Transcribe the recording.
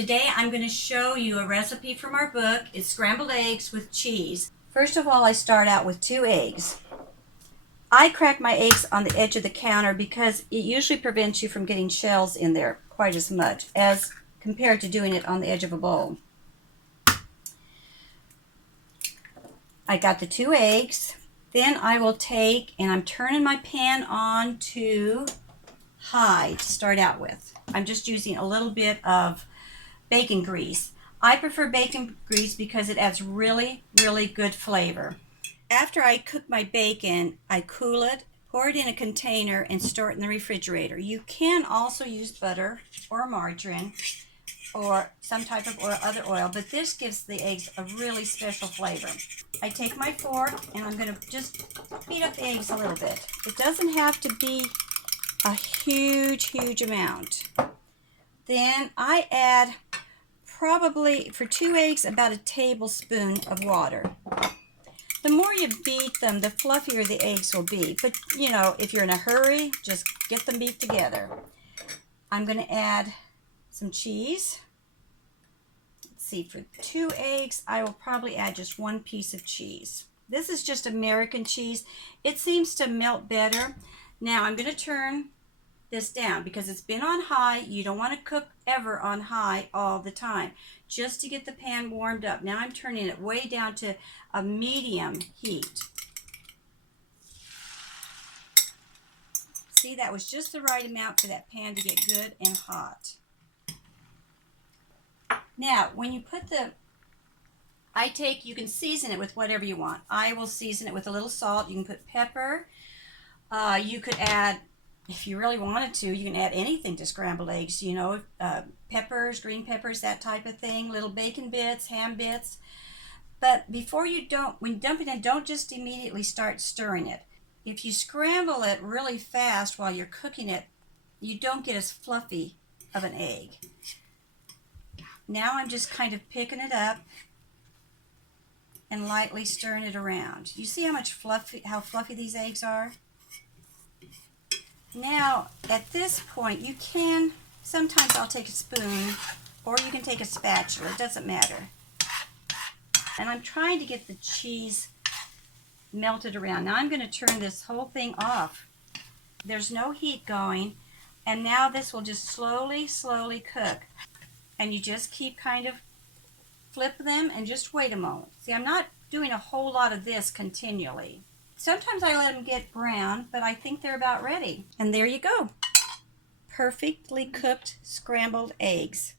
Today I'm going to show you a recipe from our book. It's scrambled eggs with cheese. First of all, I start out with 2 eggs. I crack my eggs on the edge of the counter because it usually prevents you from getting shells in there quite as much as compared to doing it on the edge of a bowl. I got the 2 eggs. Then I will take, and I'm turning my pan on to high to start out with. I'm just using a little bit of bacon grease. I prefer bacon grease because it adds really good flavor. After I cook my bacon, I cool it, pour it in a container, and store it in the refrigerator. You can also use butter or margarine or some type of oil, other oil, but this gives the eggs a really special flavor. I take my fork and I'm going to just beat up the eggs a little bit. It doesn't have to be a huge amount. Then I add probably, for 2 eggs, about a tablespoon of water. The more you beat them, the fluffier the eggs will be. But, you know, if you're in a hurry, just get them beat together. I'm going to add some cheese. Let's see, for 2 eggs, I will probably add just 1 piece of cheese. This is just American cheese. It seems to melt better. Now, I'm going to turn this down because it's been on high. You don't want to cook ever on high all the time, just to get the pan warmed up. Now I'm turning it way down to a medium heat. See, that was just the right amount for that pan to get good and hot. Now when you put you can season it with whatever you want. I will season it with a little salt. You can put pepper. You could add, if you really wanted to, you can add anything to scrambled eggs, you know, peppers, green peppers, that type of thing, little bacon bits, ham bits. But when you dump it in, don't just immediately start stirring it. If you scramble it really fast while you're cooking it, you don't get as fluffy of an egg. Now I'm just kind of picking it up and lightly stirring it around. You see how fluffy these eggs are? Now, at this point, you can, sometimes I'll take a spoon, or you can take a spatula, it doesn't matter. And I'm trying to get the cheese melted around. Now I'm going to turn this whole thing off. There's no heat going, and now this will just slowly cook. And you just keep kind of flip them and just wait a moment. See, I'm not doing a whole lot of this continually. Sometimes I let them get brown, but I think they're about ready. And there you go. Perfectly cooked scrambled eggs.